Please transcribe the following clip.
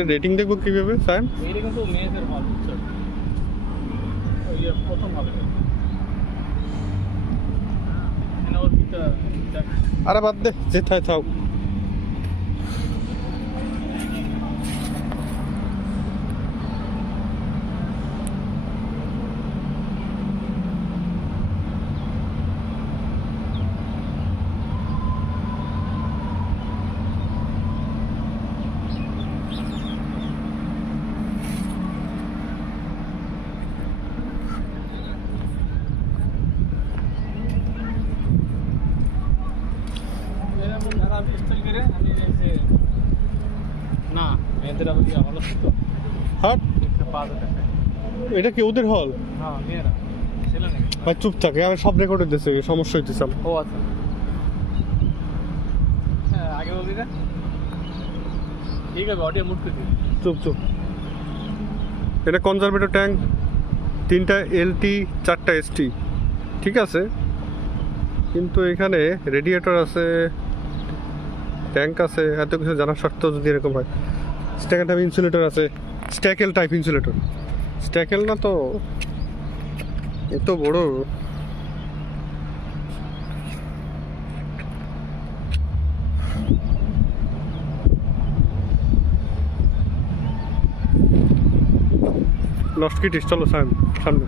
এর রেটিং দেখবো কিভাবে সাইম? এটা কিন্তু মেয়েদের মাল হচ্ছে ওই প্রথম হবে এনে ওর ভিতরে আরে বাদ দে, যেথায় থাও। না মেয়েদের আবার ইয়া হলো তো হাট, একটা পাঁচ টাকা এটা কি ওদের হল? হ্যাঁ মেয়েরা ছেলে নাকি ভাই চুপ থাকে, আমি সব রেকর্ড দিতেছি, সমস্যা হইতেছে আমার। ও আচ্ছা হ্যাঁ আগে বলবি না ঠিক আছে অডিও মুট করে দিই চুপ চুপ। এটা কনজারভেটর ট্যাঙ্ক, 3টা এলটি 4টা এসটি, ঠিক আছে। কিন্তু এখানে রেডিয়েটর আছে, ট্যাঙ্ক আছে, এত কিছু জানার সত্ত্বেও যদি এরকম হয়। স্ট্যাকেল টাইপ ইনসুলেটর আছে, স্ট্যাকেল টাইপ ইনসুলেটর, স্ট্যাকেল না তো এত বড়। লস্ট কিটিস, চলো সামনে।